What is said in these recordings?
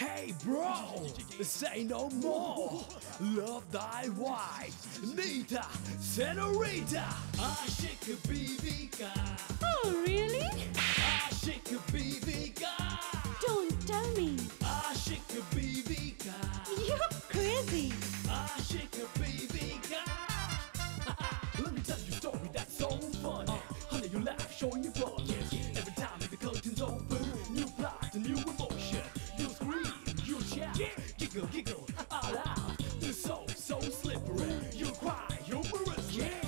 Hey bro, say no more. Love thy wife, Nita, Senorita. Aşık Bibika. Oh, really? Aşık Bibika. Don't tell me. Aşık Bibika. You're crazy. Aşık Bibika. Let me tell you a story that's so funny. Honey, you laugh, showing your body. Every time the curtains open, new plot, a new emotion. You scream, you shout, giggle, giggle, all out. You're so slippery. You cry, humorous, yeah.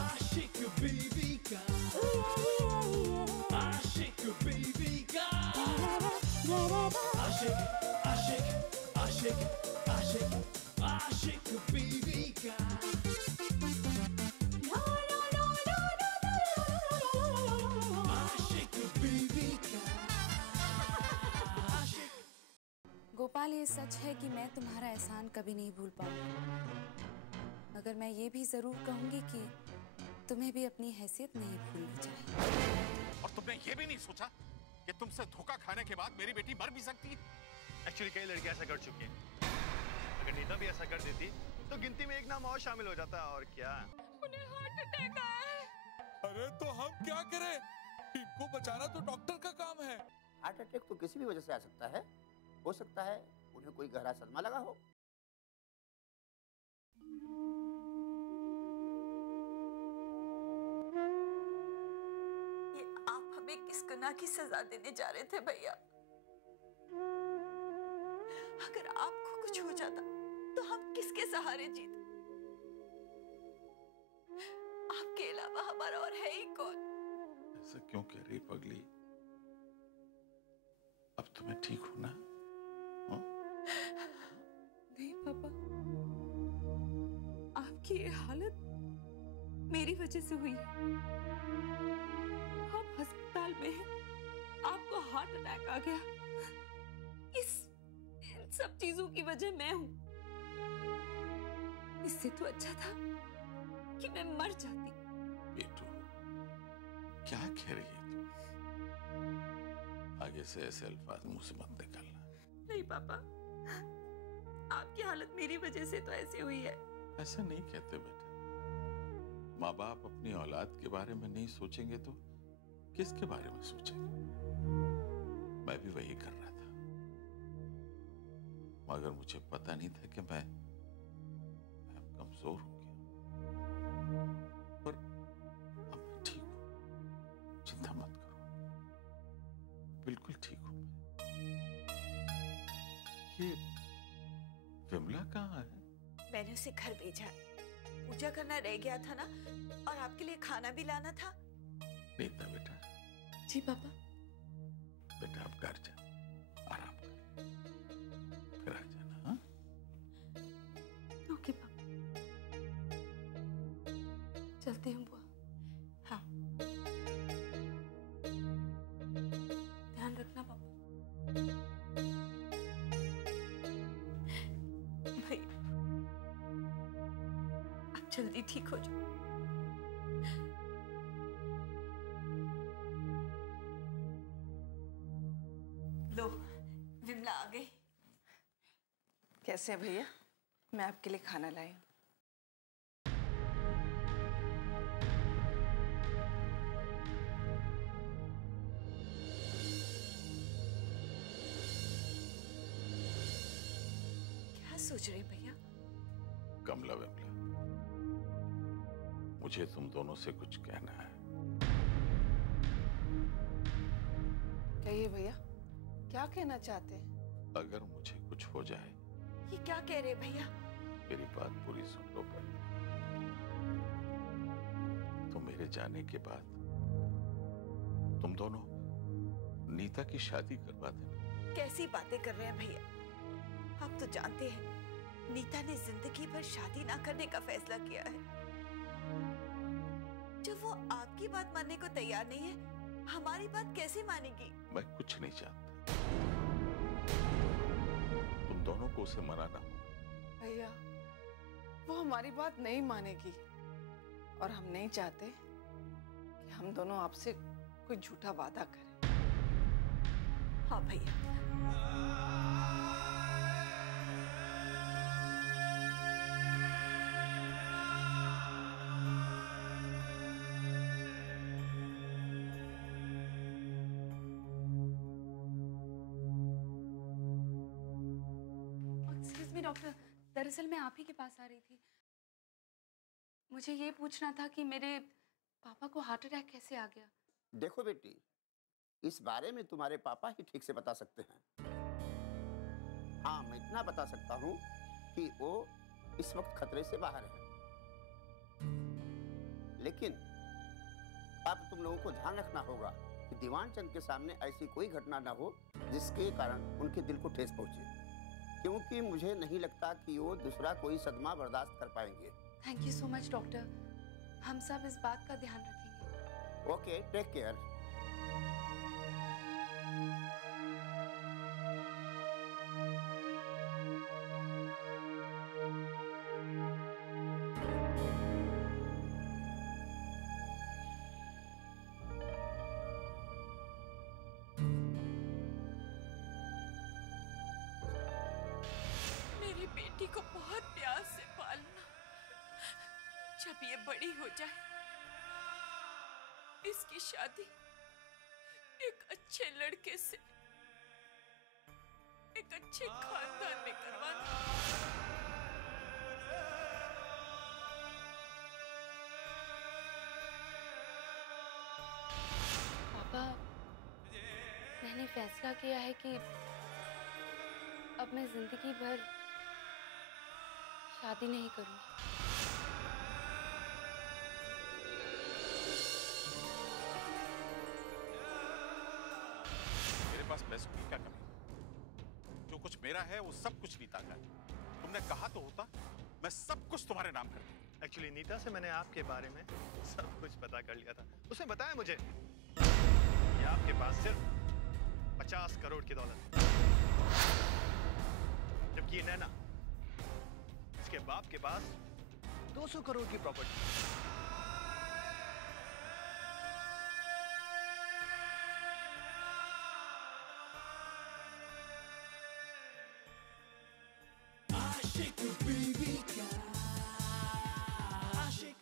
Aşık Bibika. Aşık Bibika. Aşık, aşık, aşık, aşık, aşık Bibika. Gopal, ये सच है कि मैं तुम्हारा एहसान कभी नहीं भूल पाऊंगी, मगर मैं ये भी जरूर कहूंगी कि तुम्हें भी अपनी हैसियत नहीं भूलनी चाहिए। और तुमने ये भी नहीं सोचा कि तुमसे धोखा खाने के बाद मेरी बेटी मर भी सकती है? एक्चुअली कई लड़कियां ऐसा कर चुकी हैं। अगर नीता भी ऐसा कर देती तो गिनती में एक नाम और शामिल हो जाता। और क्या, उन्हें हार्ट अटैक आया है। अरे तो हम क्या करें? इनको बचाना तो डॉक्टर का काम है। हार्ट अटैक तो किसी भी वजह से आ सकता है। हो सकता है उन्हें कोई गहरा सदमा लगा हो। ये आप हमें किस गुनाह की सजा देने जा रहे थे भैया? अगर आपको कुछ हो जाता तो हम किसके सहारे जीते? आपके अलावा हमारा और है ही कौन? ऐसा क्यों कह रही पगली? अब तुम्हें ठीक होना? नहीं पापा, आपकी ये हालत मेरी वजह से हुई है। आप अस्पताल में हैं, आपको हार्ट अटैक आ गया। इन सब चीजों की वजह मैं हूं। इससे तो अच्छा था कि मैं मर जाती। बेटू, क्या कह रही है तू? आगे से ऐसे अल्फाज मुंह से मत निकालना। नहीं पापा, आपकी हालत मेरी वजह से तो ऐसी हुई है। ऐसा नहीं कहते बेटा। माँ बाप अपनी औलाद के बारे में नहीं सोचेंगे तो किसके बारे में सोचेंगे? मैं भी वही कर रहा था, मगर मुझे पता नहीं था कि मैं अब कमजोर हो गया। पर अब मैं ठीक हूं, चिंता मत करो, बिल्कुल ठीक हूं मैं। ये विमला कहाँ है? मैंने उसे घर भेजा, पूजा करना रह गया था ना, और आपके लिए खाना भी लाना था। नीता बेटा। जी पापा। बेटा अब घर जा, आराम कर, फिर आ जाना। हाँ? ओके पापा, चलते हैं बुआ। हाँ, ध्यान रखना पापा। भैया, आप जल्दी ठीक हो जाओ। लो, विमला आ गई। कैसे है भैया? मैं आपके लिए खाना लाई हूँ। क्या सोच रहे भैया? कमला, विमला, मुझे तुम दोनों से कुछ कहना है। कहिए भैया, क्या कहना चाहते हैं? अगर मुझे कुछ हो जाए। ये क्या कह रहे भैया? मेरी बात पूरी सुन लो पहले। तो मेरे जाने के बाद तुम दोनों नीता की शादी करवा देना। कैसी बातें कर रहे हैं भैया? आप तो जानते हैं नीता ने जिंदगी भर शादी ना करने का फैसला किया है। जब वो आपकी बात मानने को तैयार नहीं है, हमारी बात कैसे मानेगी? मैं कुछ नहीं चाहता, तुम दोनों को उसे मनाना होगा। भैया, वो हमारी बात नहीं मानेगी, और हम नहीं चाहते कि हम दोनों आपसे कोई झूठा वादा करें। हाँ भैया। एक्सक्यूज मी डॉक्टर, दरअसल मैं आप ही के पास आ रही थी। मुझे ये पूछना था कि मेरे पापा को हार्ट अटैक कैसे आ गया। देखो बेटी, इस बारे में तुम्हारे पापा ही ठीक से बता सकते हैं। हाँ, मैं इतना बता सकता हूँ कि वो इस वक्त खतरे से बाहर है। लेकिन अब तुम लोगों को ध्यान रखना होगा कि दीवान चंद के सामने ऐसी कोई घटना ना हो जिसके कारण उनके दिल को ठेस पहुंचे, क्योंकि मुझे नहीं लगता कि वो दूसरा कोई सदमा बर्दाश्त कर पाएंगे। Thank you so much doctor, हम सब इस बात का ध्यान रखेंगे। Okay, take care. मेरी बेटी को बहुत प्यार से पालना। जब ये बड़ी हो जाए, इसकी शादी एक अच्छे लड़के से, एक अच्छे खानदान में करवाना। पापा, मैंने फैसला किया है कि अब मैं जिंदगी भर शादी नहीं करूंगी। मेरे पास पैसों की क्या कमी? जो कुछ मेरा है वो सब कुछ नीता का है। तुमने कहा तो होता, मैं सब कुछ तुम्हारे नाम कर दूं। एक्चुअली नीता से मैंने आपके बारे में सब कुछ पता कर लिया था। उसने बताया मुझे कि आपके पास सिर्फ 50 करोड़ की दौलत है, जबकि ये नैना, इसके बाप के पास 200 करोड़ की प्रॉपर्टी। आशिक बीवी का आशिक।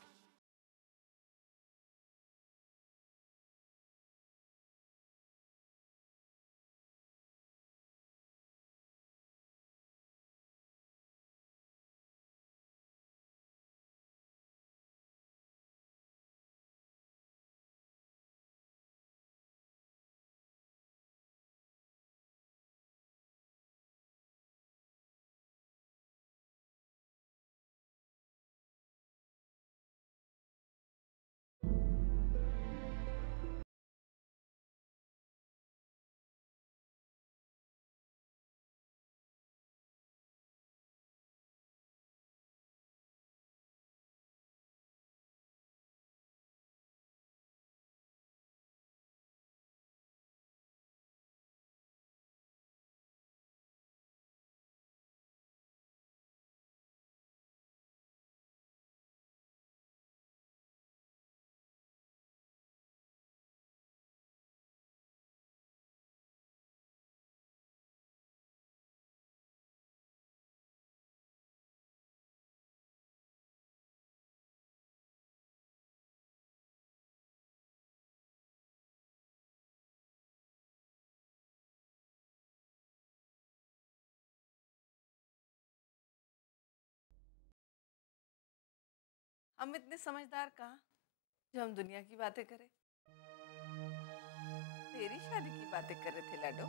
हम इतने समझदार कहाँ जो हम दुनिया की बातें करें। तेरी शादी की बातें कर रहे थे लाडो।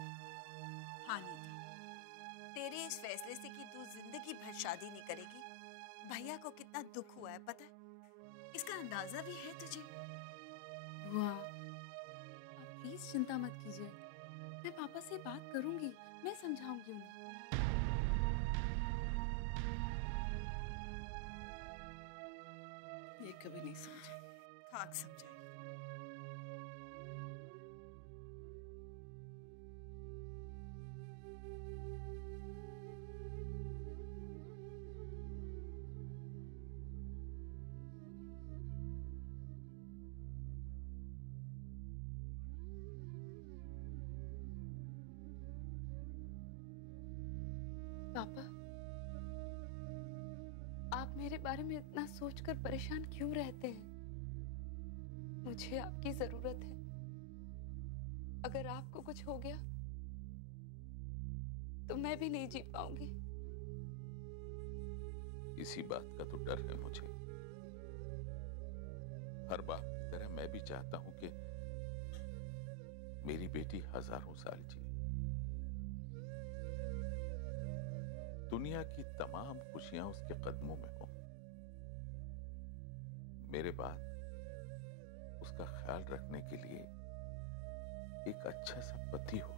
हाँ नीता, तेरे इस फैसले से कि तू जिंदगी भर शादी नहीं करेगी, भैया को कितना दुख हुआ है पता है? इसका अंदाजा भी है तुझे? बुआ, आप प्लीज चिंता मत कीजिए, मैं पापा से बात करूंगी, मैं समझाऊंगी उन्हें। ये कभी नहीं समझे। खाक समझाई। पापा, आप मेरे बारे में इतना सोचकर परेशान क्यों रहते हैं? मुझे आपकी जरूरत है। अगर आपको कुछ हो गया तो मैं भी नहीं जी पाऊंगी। इसी बात का तो डर है मुझे। हर बाप की तरह मैं भी चाहता हूं कि मेरी बेटी हजारों साल जिए, दुनिया की तमाम खुशियां उसके कदमों में हो, मेरे बाद उसका ख्याल रखने के लिए एक अच्छा सा पति हो,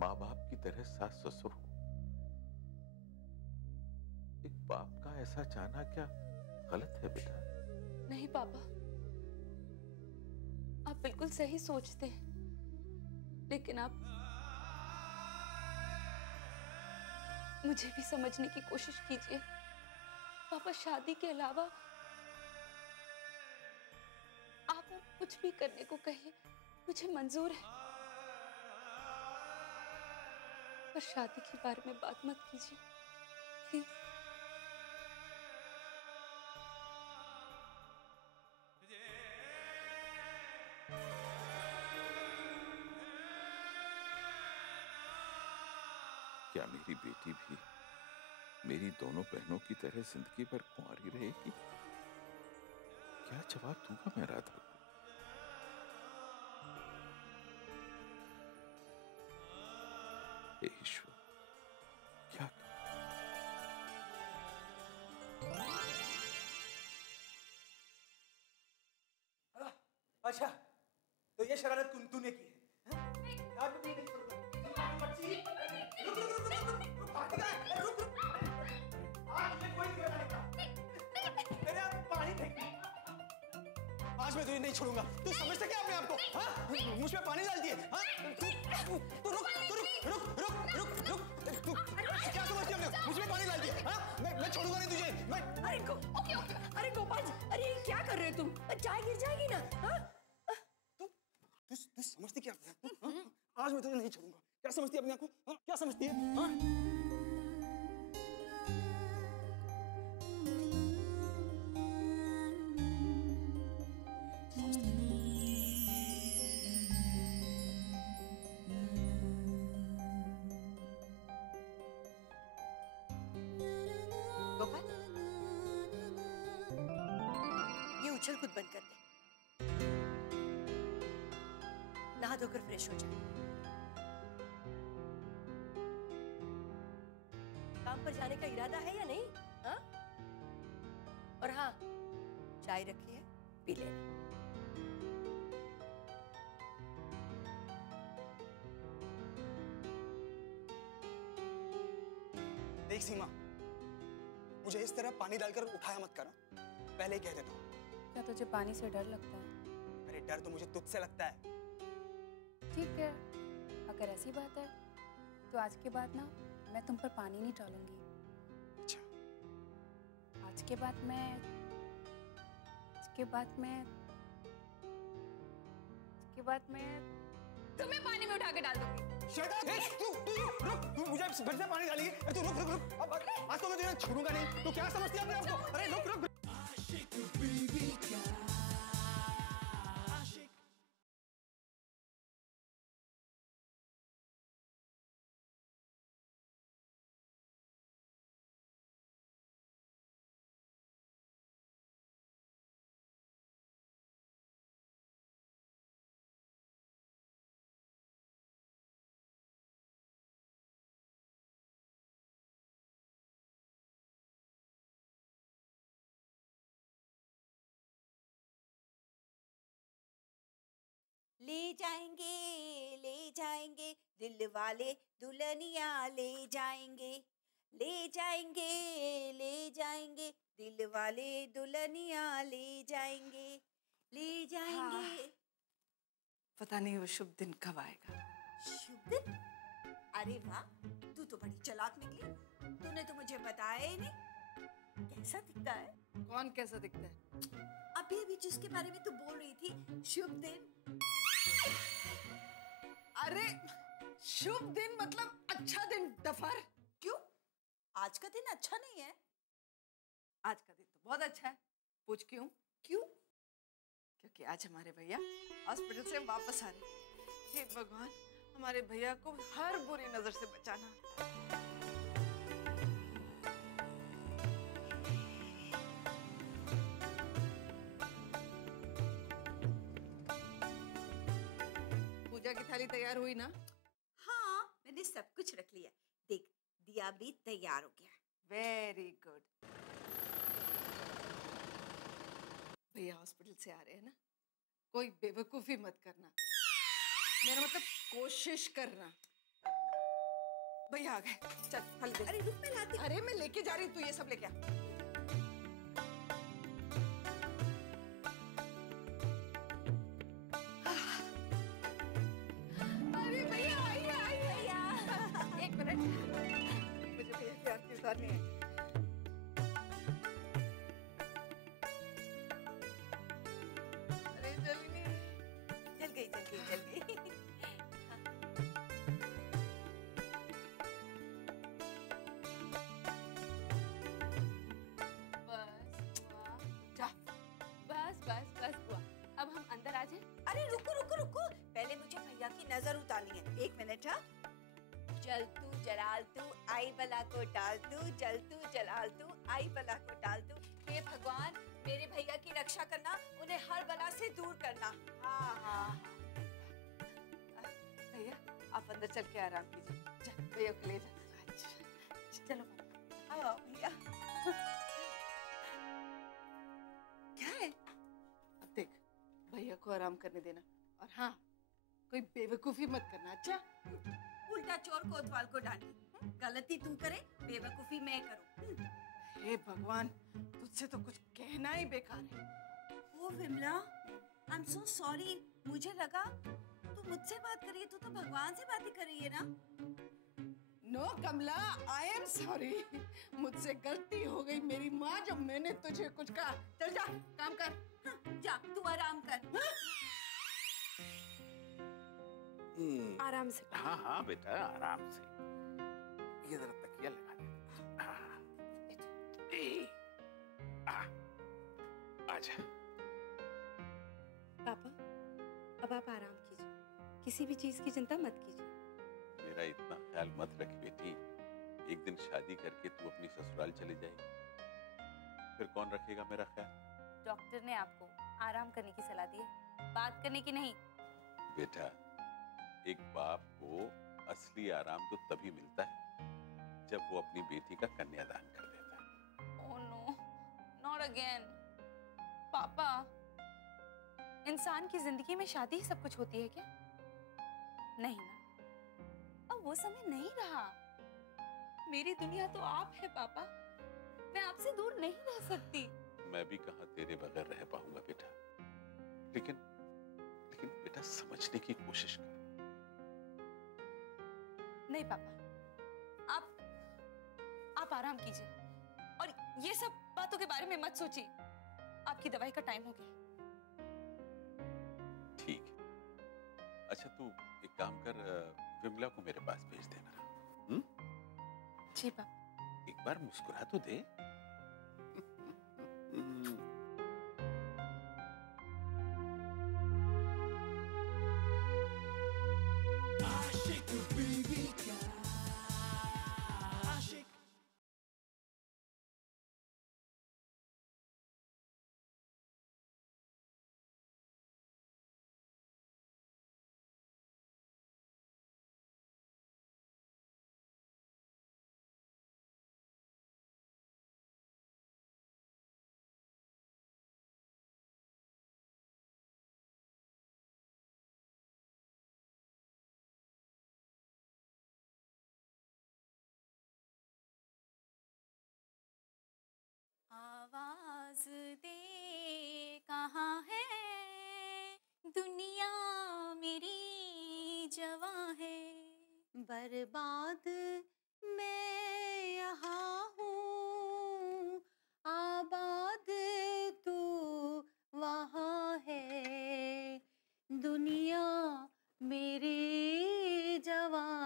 माँ बाप की तरह सास ससुर हो। एक बाप का ऐसा चाहना क्या गलत है बेटा? नहीं पापा, आप बिल्कुल सही सोचते हैं, लेकिन आप मुझे भी समझने की कोशिश कीजिए। पापा, शादी के अलावा आप और कुछ भी करने को कहिए, मुझे मंजूर है, पर शादी के बारे में बात मत कीजिए प्लीज। क्या मेरी बेटी भी मेरी दोनों बहनों की तरह जिंदगी भर कुंवारी रहेगी? क्या जवाब दूंगा मैं राधा को? हे ईश्वर, क्या अच्छा, तो ये शरारत तूने की है? आज मैं तुझे नहीं छोड़ूंगा। रुक रुक रुक रुक रुक रुक, भाग गया है, रुक रुक। आज मुझे कोई नहीं बचाने का। तेरे आप पानी फेंक। आज मैं तुझे नहीं छोड़ूंगा। तू समझता क्या अपने आप को? हाँ? मुझ पे पानी डाल दिए? हाँ? तू रुक रुक रुक रुक रुक रुक। तू क्या समझती है अपने? मुझ पे पानी डाल दिए? हाँ? मैं छोड़ूंगा नहीं तुझे। मैं अरे ओके ओके, अरे गोपाल जी, अरे क्या कर रहे हो तुम? चाय गिर जाएगी ना। हाँ? तू समझती क्या अपने आप को? आज मैं तुझे नहीं छोड़ूंगा। क्या समझती है अपने आप को? हाँ? क्या समझती है? हाँ? गोपाल, ये उछल कूद बंद कर दे, नहा धोकर फ्रेश हो जाए। काम पर जाने का इरादा है या नहीं? हाँ? और हाँ, चाय रखी है, पी ले। देख सीमा, मुझे इस तरह पानी डालकर उठाया मत करो, पहले ही कह देता हूँ। क्या तुझे पानी से डर लगता है? अरे डर तो मुझे तुझसे लगता है। ठीक है, अगर ऐसी बात है तो आज के बाद ना मैं तुम पर पानी नहीं डालूंगी। अच्छा। आज के बाद मैं तुम्हें पानी में उठा के डाल दूंगी। तू मुझे फिर से पानी डालेगी? तू रुक रुक रुक, अब आज तो मैं तुझे छोड़ूंगा नहीं। तू क्या समझती है अपने आप को? अरे रुक रुक। ले जाएंगे दिल वाले दुल्हनिया ले जाएंगे दिल वाले दुल्हनिया ले जाएंगे। हाँ। पता नहीं वो शुभ दिन कब आएगा। शुभ दिन? अरे वाह, तू तो बड़ी चालाक निकली। तूने तो मुझे बताया ही नहीं। कैसा दिखता है? कौन कैसा दिखता है? अभी जिसके बारे में तू बोल रही थी, शुभ दिन। अरे शुभ दिन मतलब अच्छा दिन डफर। क्यों? आज का दिन अच्छा नहीं है? आज का दिन तो बहुत अच्छा है। पूछ क्यों? क्यों? क्योंकि आज हमारे भैया हॉस्पिटल से वापस आ रहे। हे भगवान, हमारे भैया को हर बुरी नजर से बचाना। पूजा की थाली तैयार हुई ना? हाँ, मैंने सब कुछ रख लिया। देख, दिया भी तैयार हो गया। Very good. भैया हॉस्पिटल से आ रहे हैं ना, कोई बेवकूफी मत करना। मेरा मतलब कोशिश करना। भैया आ गए, चल थाली दे। अरे रुक, मैं लाती। अरे मैं लेके जा रही हूँ, तू ये सब लेके आ। अरे भैया आइए आइए भैया। एक मिनट, मुझे भैया की आरती उतारनी है। अरे जल्दी। चल गई चल गई चल गई। बस बुआ, अब हम अंदर आ जाएं। अरे रुको रुको रुको, पहले मुझे भैया की नजर उतारनी है। एक मिनट। हाँ, जल तू जलाल तू आई बला को डाल तू, जल तू जलाल तू आई बला को डाल तू। हे भगवान, मेरे भैया की रक्षा करना, उन्हें हर बला से दूर करना। हाँ हाँ। भैया आप अंदर चल के आराम कीजिए। जा, भैया को ले जा। अच्छा, चलो आओ भैया। क्या है? अब देख, भैया को आराम करने देना, और हाँ, कोई बेवकूफी मत करना। अच्छा? उल्टा चोर कोतवाल को डांटे। गलती तू करे, बेवकूफी मैं करूं। हे भगवान, तुझसे तो कुछ कहना ही बेकार है। ओ Vimla, I am so sorry. मुझे लगा तू मुझसे बात कर रही है, तू तो भगवान से बातें कर रही है ना? No Kamala, I am sorry. मुझसे गलती हो गई मेरी माँ, जब मैंने तुझे कुछ कहा। चल जा, काम कर। हाँ, जा तू आराम कर। आराम से। हाँ हाँ बेटा, आराम से। ये जरा तकिया लगा दे। आजा। पापा, अब आप आराम कीजिए, किसी भी चीज की चिंता मत कीजिए। मेरा इतना ख्याल मत रख बेटी। एक दिन शादी करके तू अपनी ससुराल चली जाएगी, फिर कौन रखेगा मेरा ख्याल? डॉक्टर ने आपको आराम करने की सलाह दी है, बात करने की नहीं। बेटा, एक बाप को असली आराम तो तभी मिलता है जब वो अपनी बेटी का कन्यादान कर देता है। Oh no, not again. पापा, इंसान की जिंदगी में शादी ही सब कुछ होती है क्या? नहीं ना, अब वो समय नहीं रहा। मेरी दुनिया तो आप है पापा, मैं आपसे दूर नहीं रह सकती। मैं भी कहाँ तेरे बगैर रह पाऊंगा बेटा, लेकिन बेटा समझने की कोशिश कर। नहीं पापा, आप आराम कीजिए और ये सब बातों के बारे में मत सोचिए। आपकी दवाई का टाइम हो गया। ठीक है। अच्छा तू एक काम कर, विमला को मेरे पास भेज देना। जी पापा। एक बार मुस्कुरा तो दे। आवाज दे कहाँ है दुनिया मेरी जवां है, बर्बाद मैं यहाँ हूँ, आबाद तू वहाँ है, दुनिया मेरी जवां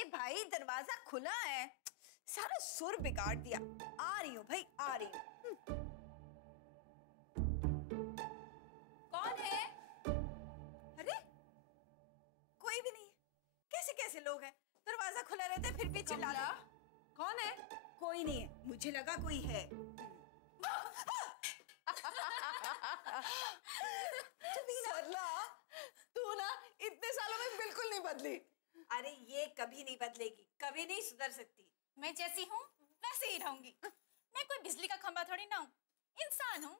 अरे भाई दरवाजा खुला है, सारा सुर बिगाड़ दिया। आ रही हूँ भाई, आ रही हूँ। कौन है? अरे कोई भी नहीं है। कैसे कैसे लोग हैं, दरवाजा खुला रहता है फिर भी चिल्लाते। कौन है? कोई नहीं है, मुझे लगा कोई है। सरला, तू ना इतने सालों में बिल्कुल नहीं बदली। अरे ये कभी नहीं बदलेगी, कभी नहीं सुधर सकती। मैं जैसी हूँ वैसे ही रहूंगी। मैं कोई बिजली का खंभा थोड़ी ना हूँ, इंसान हूँ।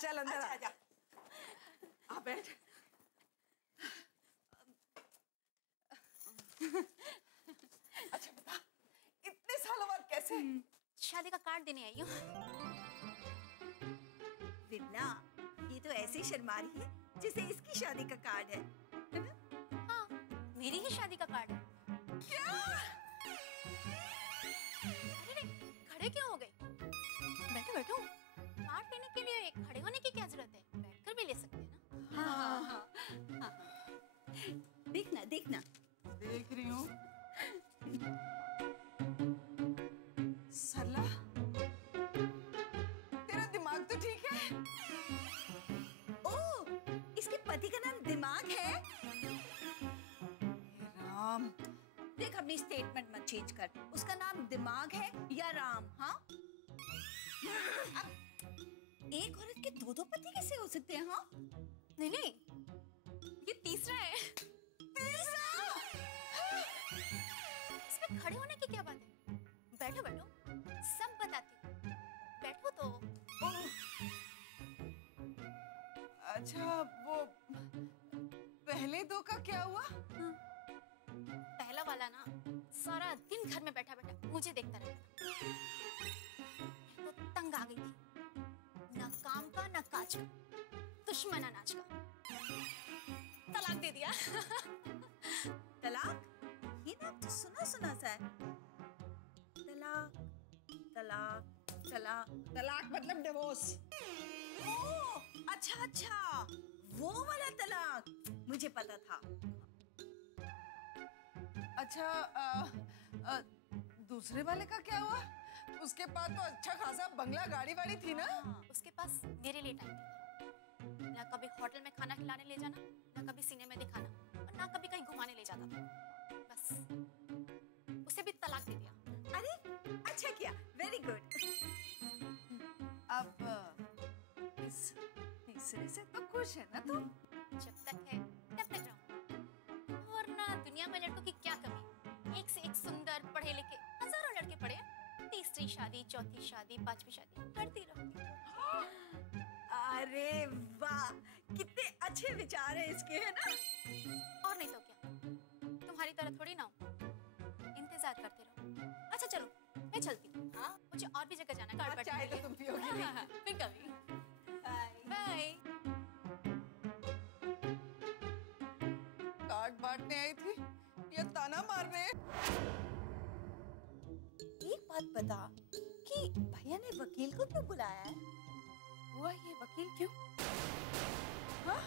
चल अंदर अच्छा, आ। आजा। आ बैठ। अच्छा बता, इतने सालों बाद कैसे? शादी का कार्ड देने आई हूँ। विमला, ये तो ऐसी शर्मा रही है जैसे इसकी शादी का कार्ड है ना? हाँ, मेरी ही शादी का कार्ड है। क्या? अरे खड़े क्यों हो गए? बैठो बैठो। कार्ड लेने के लिए खड़े होने की क्या जरूरत है? बैठकर भी ले सकते हैं ना। हाँ। देखना देखना। देख रही हूँ। सरला, तेरा दिमाग तो ठीक है? ओह, इसके पति का नाम दिमाग है? राम, देख अपनी स्टेटमेंट मत चेंज कर। उसका नाम दिमाग है या राम? हाँ? अब एक औरत के दो पति कैसे हो सकते हैं? हाँ? नहीं, ये तीसरा है। तीसरा? इसमें खड़े होने की क्या बात है? बैठो बैठो, सब बताती हूँ। बैठो तो। अच्छा वो पहले दो का क्या हुआ? पहला वाला ना सारा दिन घर में बैठा बैठा मुझे देखता रहता। मैं तो तंग आ गई थी, ना काम का ना काज का, दुश्मन अनाज का। तलाक दे दिया। तलाक? ये नाम तो सुना सुना सा है। तलाक तलाक तलाक। तलाक मतलब डिवोर्स। ओह, अच्छा अच्छा, वो वाला तलाक मुझे पता था। अच्छा दूसरे वाले का क्या हुआ? उसके पास तो अच्छा खासा बंगला गाड़ी वाड़ी थी ना? उसके पास मेरे लिए टाइम नहीं था। ना कभी होटल में खाना खिलाने ले जाना, ना कभी सिनेमा दिखाना, और ना कभी कहीं घुमाने ले जाता था। बस उसे भी तलाक दे दिया। अरे अच्छा किया, वेरी गुड। अब इस तीसरे से तो खुश है ना तुम? जब तक है तब तक रहो। वरना दुनिया में लड़कों की क्या कमी? एक से एक सुंदर, पढ़े लिखे हजारों लड़के पड़े हैं। तीसरी शादी, चौथी शादी, पांचवी शादी करती रहूंगी। अरे वाह, कितने अच्छे विचार है इसके, है ना? और नहीं तो क्या, तुम्हारी तरह थोड़ी ना हूँ। इंतजार करते रहो। अच्छा चलो, मैं चलती हूँ। हाँ, मुझे और भी जगह जाना कार्ड चाय तो तुम पियोगी नहीं। फिर कभी। बाय। कार्ड बांटने आई थी या ताना मारने? एक बात बता कि भैया ने वकील को क्यों बुलाया है? हुआ ये वकील क्यों? हाँ?